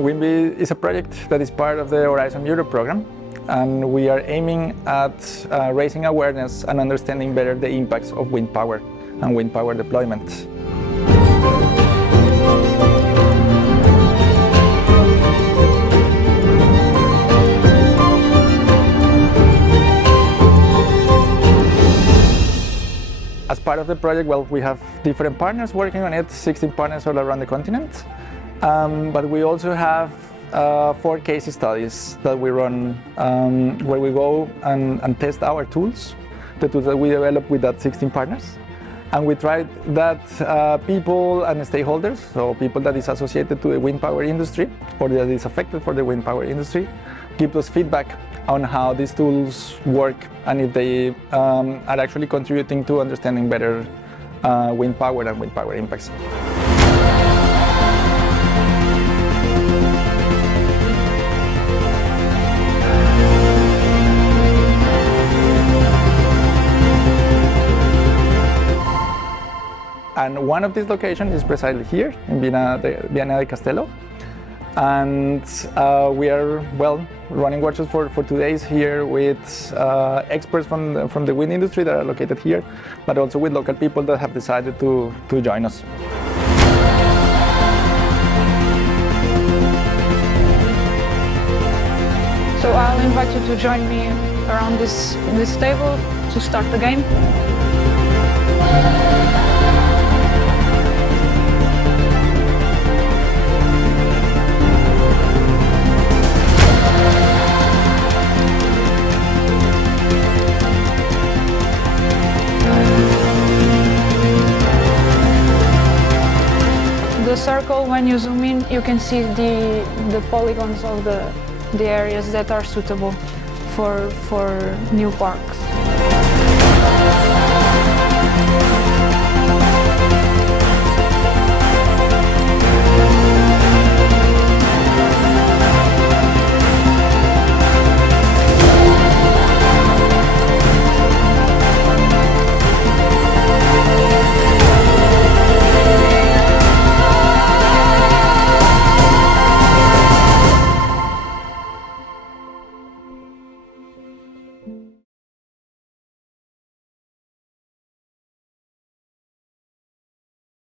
Wimby is a project that is part of the Horizon Europe program, and we are aiming at raising awareness and understanding better the impacts of wind power and wind power deployment. As part of the project, well, we have different partners working on it, 16 partners all around the continent. But we also have 4 case studies that we run where we go and test our tools, the tools that we develop with that 16 partners. And we tried that people and stakeholders, so people that is associated to the wind power industry or that is affected for the wind power industry, give us feedback on how these tools work and if they are actually contributing to understanding better wind power and wind power impacts. And one of these locations is precisely here in Viana de Castelo. And we are, well, running workshops for 2 days here with experts from the wind industry that are located here, but also with local people that have decided to join us. So I'll invite you to join me around this table to start the game. The circle, when you zoom in, you can see the polygons of the areas that are suitable for new parks.